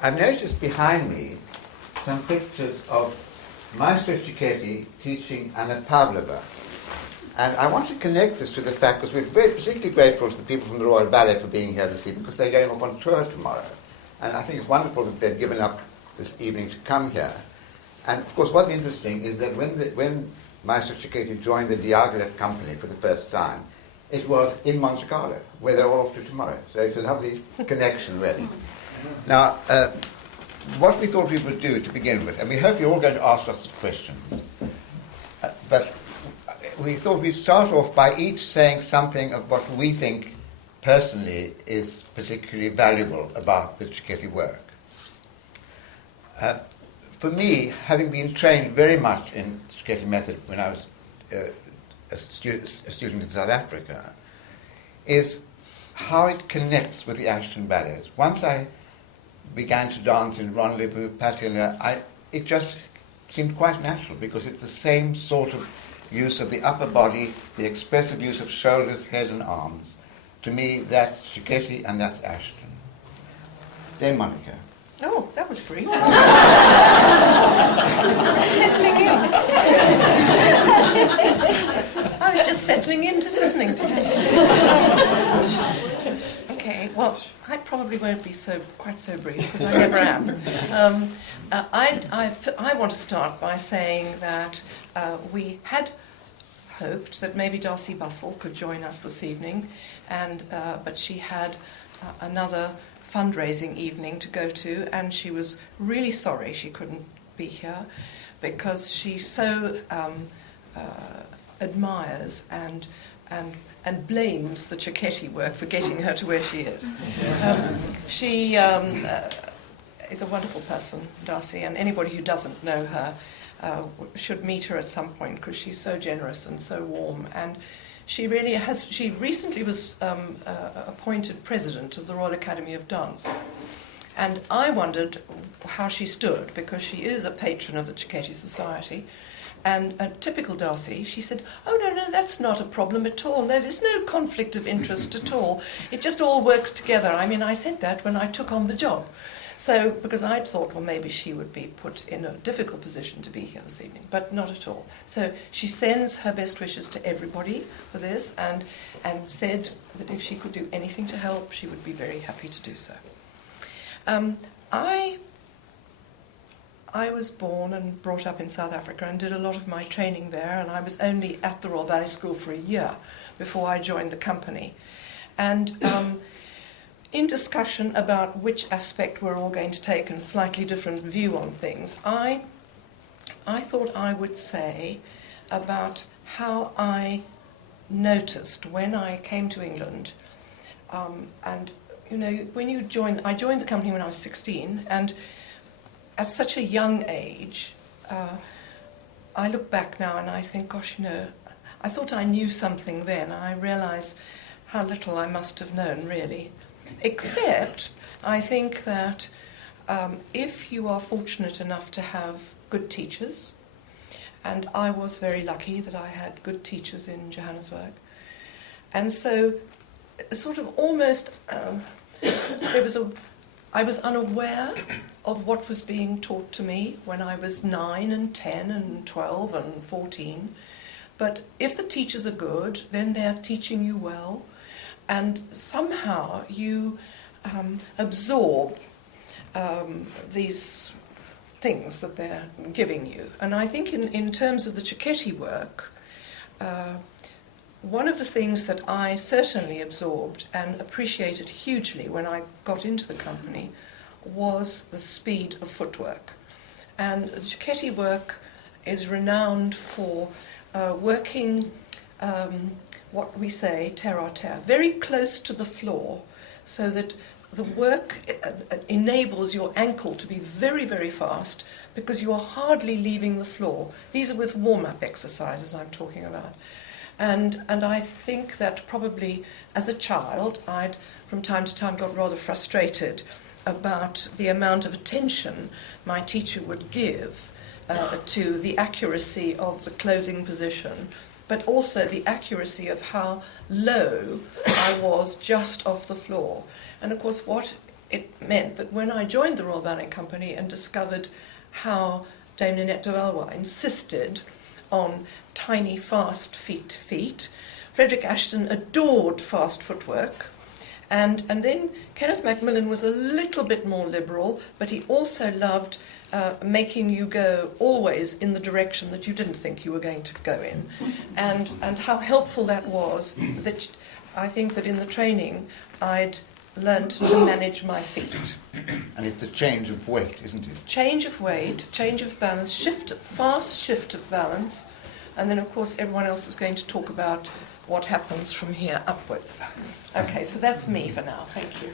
I've noticed behind me some pictures of Maestro Cecchetti teaching Anna Pavlova. And I want to connect this to the fact, because we're very particularly grateful to the people from the Royal Ballet for being here this evening, because they're going off on tour tomorrow. And I think it's wonderful that they've given up this evening to come here. And of course, what's interesting is that when Maestro Cecchetti joined the Diaghilev company for the first time, it was in Monte Carlo, where they're all off to tomorrow. So it's a lovely connection, really. Now, what we thought we would do to begin with, and we hope you're all going to ask lots of questions, but we thought we'd start off by each saying something of what we think personally is particularly valuable about the Cecchetti work. For me, having been trained very much in the Cecchetti method when I was a student in South Africa, is how it connects with the Ashton ballets. Once I began to dance in Rendezvous, Patina, it just seemed quite natural, because it's the same sort of use of the upper body, the expressive use of shoulders, head and arms. To me, that's Cecchetti and that's Ashton. Dame Monica. Oh, that was brief. Settling in. I was just settling into listening to him. Okay, well, I probably won't be quite so brief, because I never am. I want to start by saying that we had hoped that maybe Darcy Bussell could join us this evening, but she had another fundraising evening to go to, and she was really sorry she couldn't be here, because she so admires and blames the Cecchetti work for getting her to where she is. She is a wonderful person, Darcy, and anybody who doesn't know her should meet her at some point, because she's so generous and so warm. And she really has. She recently was appointed president of the Royal Academy of Dance, and I wondered how she stood, because she is a patron of the Cecchetti Society. And a typical Darcy, she said, "Oh no, that's not a problem at all. No, there's no conflict of interest at all. It just all works together." I mean, I said that when I took on the job. So, because I'd thought, well, maybe she would be put in a difficult position to be here this evening, but not at all. So she sends her best wishes to everybody for this, and said that if she could do anything to help, she would be very happy to do so. I was born and brought up in South Africa and did a lot of my training there, and I was only at the Royal Ballet School for a year before I joined the company. And in discussion about which aspect we're all going to take and a slightly different view on things, I thought I would say about how I noticed when I came to England, and you know, when I joined the company when I was 16, and at such a young age, I look back now and I think, gosh, you know, I thought I knew something then. I realise how little I must have known, really. Except, I think that if you are fortunate enough to have good teachers, and I was very lucky that I had good teachers in Johannesburg, and so sort of almost I was unaware of what was being taught to me when I was 9 and 10 and 12 and 14. But if the teachers are good, then they're teaching you well, and somehow you absorb these things that they're giving you. And I think in terms of the Cecchetti work, one of the things that I certainly absorbed and appreciated hugely when I got into the company was the speed of footwork. And the Cecchetti work is renowned for working what we say terre-à-terre, very close to the floor, so that the work enables your ankle to be very, very fast, because you are hardly leaving the floor. These are with warm-up exercises I'm talking about. And I think that probably as a child, I'd from time to time got rather frustrated about the amount of attention my teacher would give to the accuracy of the closing position, but also the accuracy of how low I was just off the floor. And of course, what it meant that when I joined the Royal Ballet Company and discovered how Dame Ninette de Valois insisted on tiny, fast feet, Frederick Ashton adored fast footwork, and then Kenneth Macmillan was a little bit more liberal, but he also loved making you go always in the direction that you didn't think you were going to go in. And how helpful that was, that I think that in the training I'd learned to manage my feet. And it's a change of weight, isn't it? Change of weight, change of balance, fast shift of balance, and then of course everyone else is going to talk about what happens from here upwards. Okay, so that's me for now. Thank you.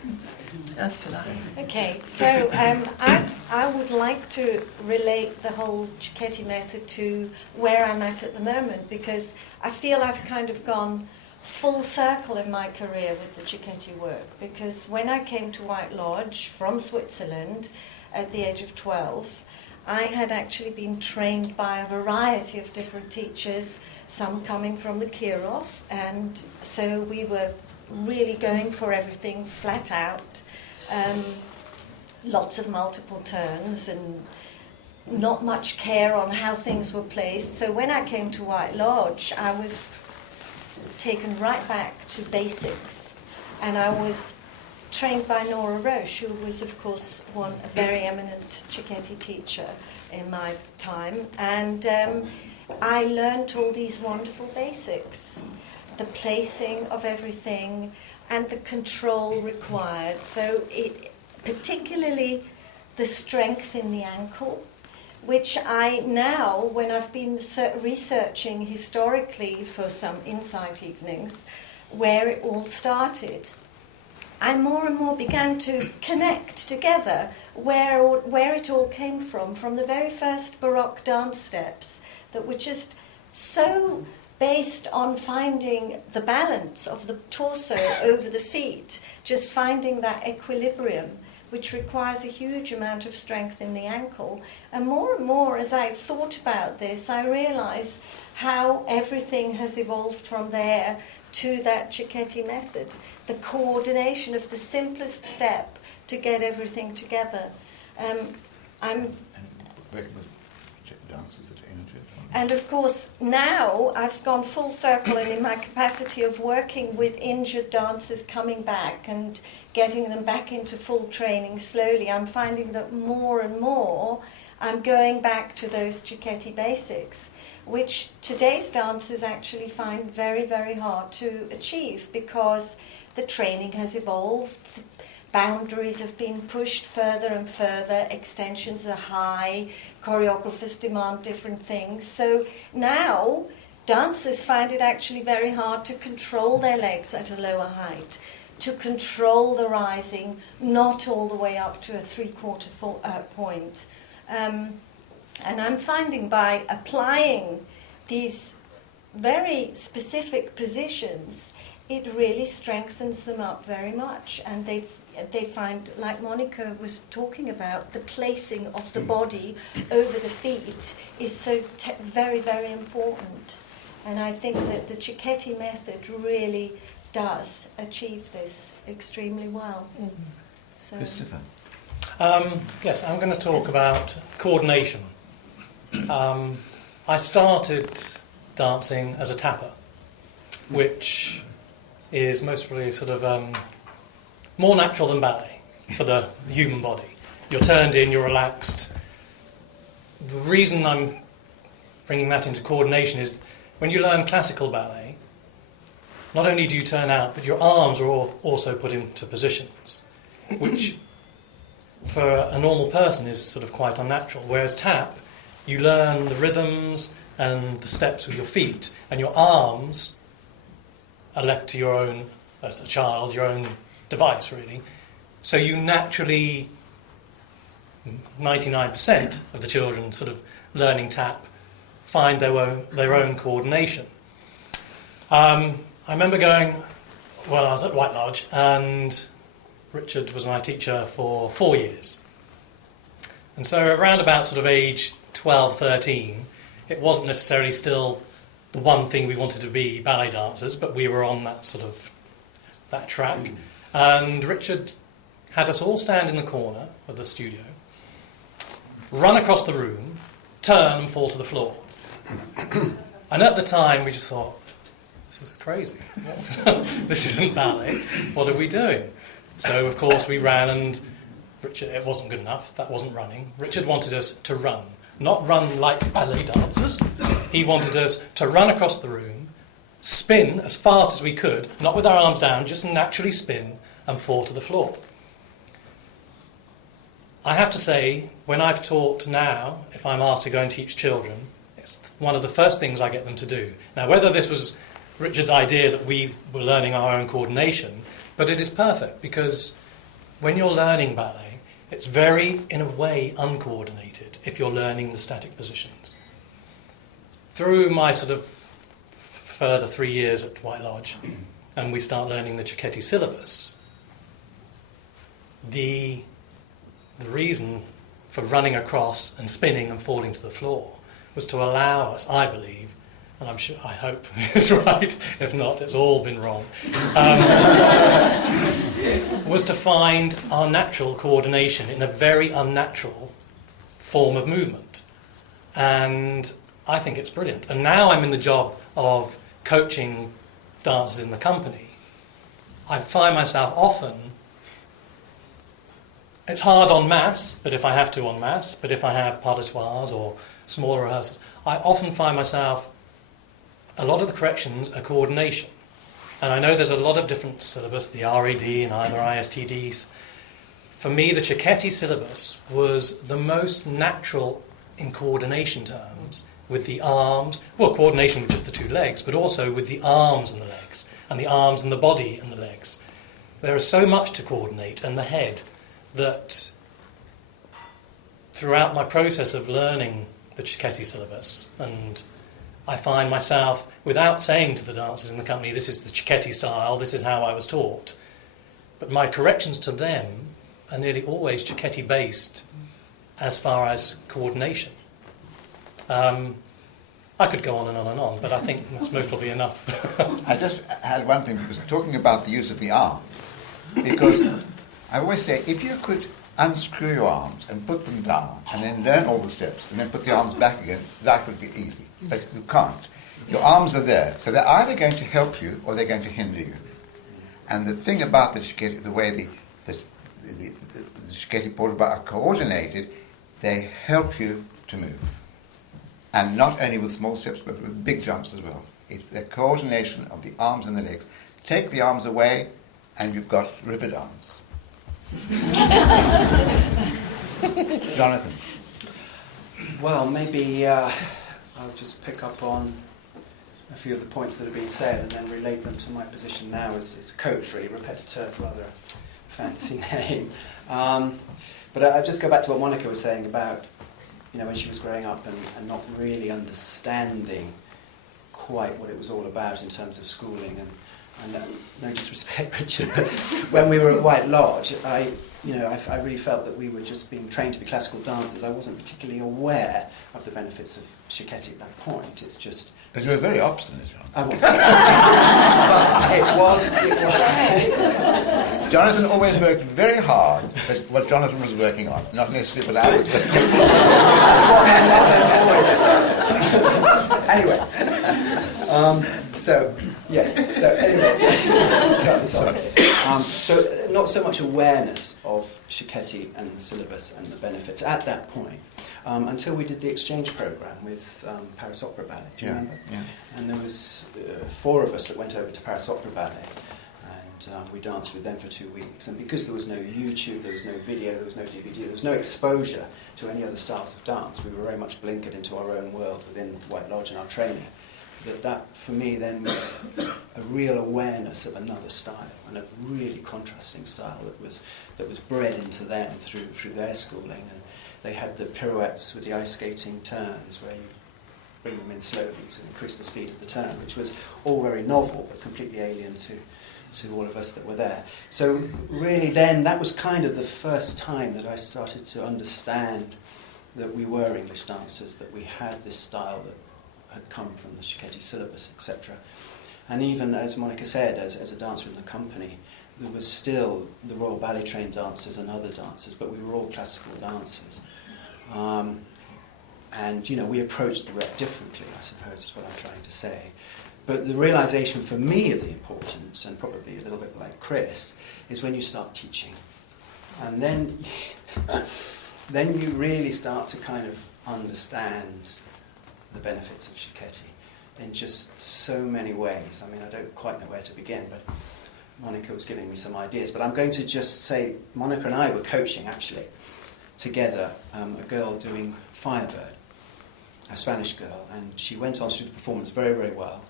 Ursula. Okay, so I would like to relate the whole Cecchetti method to where I'm at the moment, because I feel I've kind of gone full circle in my career with the Cecchetti work, because when I came to White Lodge from Switzerland at the age of 12, I had actually been trained by a variety of different teachers, some coming from the Kirov, and so we were really going for everything flat out, lots of multiple turns and not much care on how things were placed. So when I came to White Lodge, I was taken right back to basics, and I was trained by Nora Roche, who was of course a very eminent Cecchetti teacher in my time, and I learned all these wonderful basics, the placing of everything and the control required. So particularly the strength in the ankle, which I now, when I've been researching historically for some insight evenings, where it all started, I more and more began to connect together where it all came from the very first Baroque dance steps that were just so based on finding the balance of the torso over the feet, just finding that equilibrium, which requires a huge amount of strength in the ankle. And more as I thought about this, I realised how everything has evolved from there to that Cecchetti method, the coordination of the simplest step to get everything together. And of course, now I've gone full circle, and in my capacity of working with injured dancers coming back and getting them back into full training slowly, I'm finding that more and more I'm going back to those Cecchetti basics, which today's dancers actually find very, very hard to achieve, because the training has evolved, boundaries have been pushed further and further, extensions are high, choreographers demand different things. So now dancers find it actually very hard to control their legs at a lower height, to control the rising, not all the way up to a three-quarter point. And I'm finding by applying these very specific positions, it really strengthens them up very much, and they find, like Monica was talking about, the placing of the body over the feet is so very, very important. And I think that the Cecchetti method really does achieve this extremely well. So. Christopher. Yes, I'm going to talk about coordination. I started dancing as a tapper, which is mostly sort of more natural than ballet for the human body. You're turned in, you're relaxed. The reason I'm bringing that into coordination is when you learn classical ballet, not only do you turn out, but your arms are also put into positions, which for a normal person is sort of quite unnatural. Whereas tap, you learn the rhythms and the steps with your feet, and your arms are left to your own, as a child, your own device, really. So you naturally, 99% of the children sort of learning tap find their own coordination. I remember I was at White Lodge, and Richard was my teacher for 4 years. And so around about sort of age 12, 13, it wasn't necessarily still the one thing we wanted to be, ballet dancers, but we were on that track. And Richard had us all stand in the corner of the studio, run across the room, turn and fall to the floor. And at the time we just thought, this is crazy. This isn't ballet. What are we doing? So of course we ran, and Richard, it wasn't good enough. That wasn't running. Richard wanted us to run. Not run like ballet dancers. He wanted us to run across the room, spin as fast as we could, not with our arms down, just naturally spin and fall to the floor. I have to say, when I've taught now, if I'm asked to go and teach children, it's one of the first things I get them to do. Now, whether this was Richard's idea that we were learning our own coordination, but it is perfect, because when you're learning ballet, it's very, in a way, uncoordinated if you're learning the static positions. Through my sort of further 3 years at White Lodge, and we start learning the Cecchetti syllabus, the reason for running across and spinning and falling to the floor was to allow us, I believe, and I hope it's right, if not, it's all been wrong, was to find our natural coordination in a very unnatural form of movement. And I think it's brilliant. And now I'm in the job of coaching dancers in the company. I find myself often, it's hard en masse, but if I have to en masse, but if I have pas de trois or smaller rehearsals, I often find myself, a lot of the corrections are coordination. And I know there's a lot of different syllabus, the RAD and either ISTDs. For me, the Cecchetti syllabus was the most natural in coordination terms, with the arms, well, coordination with just the two legs, but also with the arms and the legs, and the arms and the body and the legs. There is so much to coordinate, and the head, that throughout my process of learning the Cecchetti syllabus, and I find myself, without saying to the dancers in the company, this is the Cecchetti style, this is how I was taught, but my corrections to them are nearly always Cecchetti based as far as coordination. I could go on and on and on, but I think that's most probably enough. I just had one thing, because talking about the use of the arm, because I always say, if you could unscrew your arms and put them down and then learn all the steps and then put the arms back again, that would be easy. But you can't. Your arms are there, so they're either going to help you or they're going to hinder you. And the thing about the Cecchetti, the way the Cecchetti portable are coordinated, they help you to move. And not only with small steps, but with big jumps as well. It's the coordination of the arms and the legs. Take the arms away, and you've got river dance. Jonathan. Well, maybe I'll just pick up on a few of the points that have been said and then relate them to my position now as coach, really. Repetiteur is rather a fancy name. But I'll just go back to what Monica was saying about, when she was growing up and not really understanding quite what it was all about in terms of schooling. And no disrespect, Richard, but when we were at White Lodge, I really felt that we were just being trained to be classical dancers. I wasn't particularly aware of the benefits of Cecchetti at that point. It's just... But you were very obstinate, Jonathan. I was. But it was. Jonathan always worked very hard at what Jonathan was working on, not necessarily what I was working on. That's what my mother always said. Anyway. So not so much awareness of Cecchetti and the syllabus and the benefits at that point, until we did the exchange program with Paris Opera Ballet. Do you remember? Yeah. And there was 4 of us that went over to Paris Opera Ballet, and we danced with them for 2 weeks. And because there was no YouTube, there was no video, there was no DVD, there was no exposure to any other styles of dance, we were very much blinkered into our own world within White Lodge and our training. That for me then was a real awareness of another style, and a really contrasting style that was bred into them through their schooling. And they had the pirouettes with the ice skating turns where you bring them in slowly to increase the speed of the turn, which was all very novel but completely alien to all of us that were there. So really then that was kind of the first time that I started to understand that we were English dancers, that we had this style that had come from the Cecchetti syllabus, etc. And even, as Monica said, as a dancer in the company, there was still the Royal Ballet trained dancers and other dancers, but we were all classical dancers. And, you know, we approached the rep differently, I suppose is what I'm trying to say. But the realization for me of the importance, and probably a little bit like Chris, is when you start teaching. And then, then you really start to kind of understand the benefits of Cecchetti in just so many ways. I mean, I don't quite know where to begin, but Monica was giving me some ideas. But I'm going to just say, Monica and I were coaching, actually, together, a girl doing Firebird, a Spanish girl, and she went on to do the performance very, very well.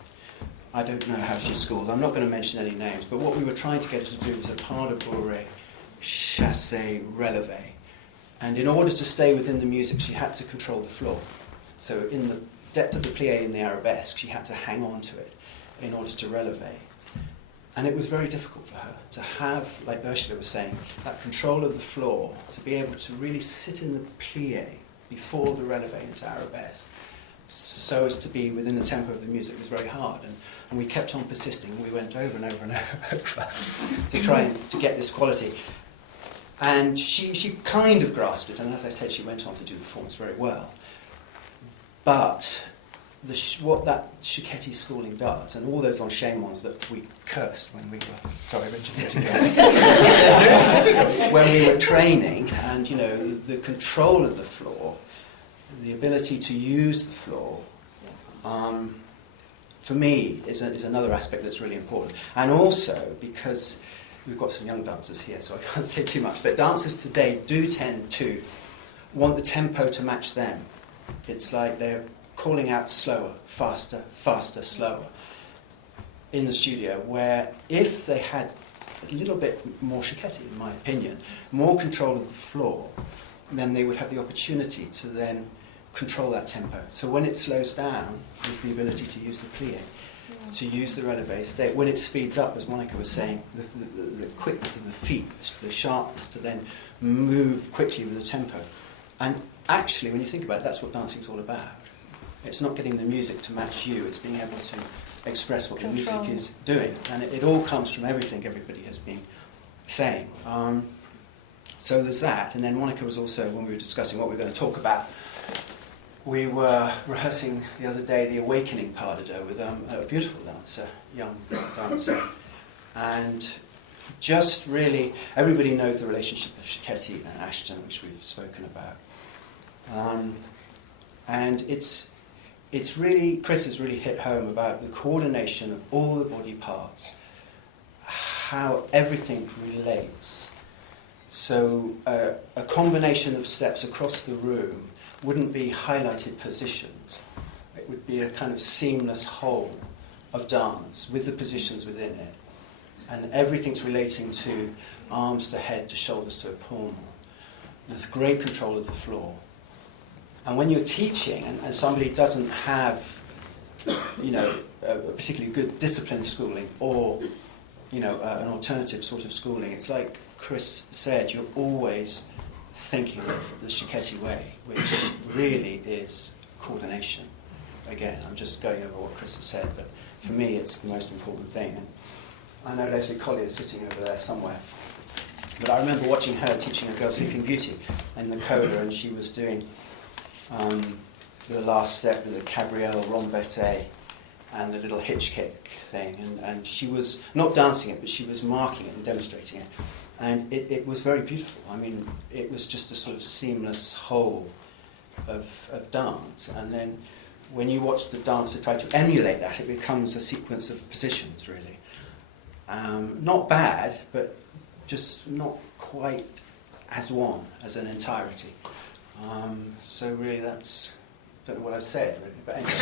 I don't know how she's schooled. I'm not going to mention any names, but what we were trying to get her to do was a pas de bourrée, chassé, relevé. And in order to stay within the music, she had to control the floor. So in the depth of the plié in the arabesque, she had to hang on to it in order to relevé. And it was very difficult for her to have, like Ursula was saying, that control of the floor, to be able to really sit in the plié before the relevé into arabesque, so as to be within the tempo of the music was very hard. And we kept on persisting. We went over and over and over to try to get this quality. And she kind of grasped it, and as I said, she went on to do the performance very well. But what that Cecchetti schooling does, and all those enchaînements that we cursed when we were, sorry Richard, when we were training, and you know, the control of the floor, the ability to use the floor, for me is another aspect that's really important. And also because we've got some young dancers here, so I can't say too much, but dancers today do tend to want the tempo to match them. It's like they're calling out slower, faster, faster, slower in the studio, where if they had a little bit more Cecchetti, in my opinion, more control of the floor, then they would have the opportunity to then control that tempo. So when it slows down, there's the ability to use the plié, to use the relevé state. When it speeds up, as Monica was saying, the quickness of the feet, the sharpness to then move quickly with the tempo. And actually, when you think about it, that's what dancing's all about. It's not getting the music to match you, it's being able to express what the music is doing. And it all comes from everything everybody has been saying. So there's that. And then Monica was also, when we were discussing what we were going to talk about, we were rehearsing the other day the Awakening pas de deux with a beautiful dancer, young dancer. And just really, everybody knows the relationship of Cecchetti and Ashton, which we've spoken about. And it's really, Chris has really hit home about the coordination of all the body parts, how everything relates. So a combination of steps across the room wouldn't be highlighted positions. It would be a kind of seamless whole of dance with the positions within it. And everything's relating to arms to head to shoulders to a palm. There's great control of the floor. And when you're teaching and somebody doesn't have, you know, a particularly good disciplined schooling or, you know, an alternative sort of schooling, it's like Chris said, you're always thinking of the Cecchetti way, which really is coordination. Again, I'm just going over what Chris has said, but for me it's the most important thing. And I know Leslie Collier is sitting over there somewhere, but I remember watching her teaching a girl Sleeping Beauty in the coda, and she was doing the last step with the cabriole renversé and the little hitch kick thing, and she was not dancing it, but she was marking it and demonstrating it. And it was very beautiful. I mean, it was just a sort of seamless whole of dance. And then when you watch the dancer try to emulate that, it becomes a sequence of positions, really. Not bad, but just not quite as one, as an entirety. So really that's, I don't know what I've said, really, but anyway.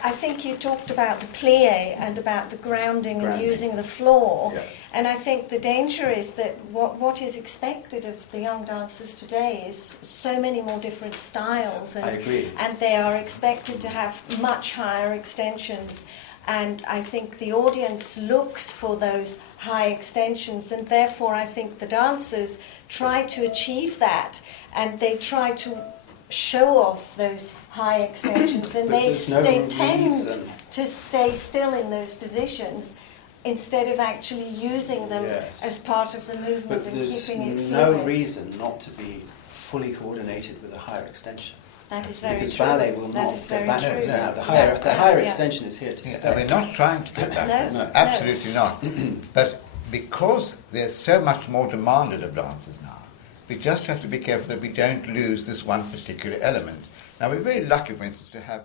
I think you talked about the plie and about the grounding and using the floor. Yeah. And I think the danger is that what is expected of the young dancers today is so many more different styles. And, I agree. And they are expected to have much higher extensions. And I think the audience looks for those high extensions, and therefore I think the dancers try to achieve that, and they try to show off those high extensions, and they tend to stay still in those positions instead of actually using them Yes. as part of the movement But and there's keeping it fluid. no reason not to be fully coordinated with a higher extension. That is very Because true. ballet will That not is go very backwards true. now. The Yeah, higher yeah. extension is here to Yeah, stay. and we're not trying to get back. No, no. Absolutely not. But because there's so much more demanded of dancers now, we just have to be careful that we don't lose this one particular element. Now, we're very lucky, for instance, to have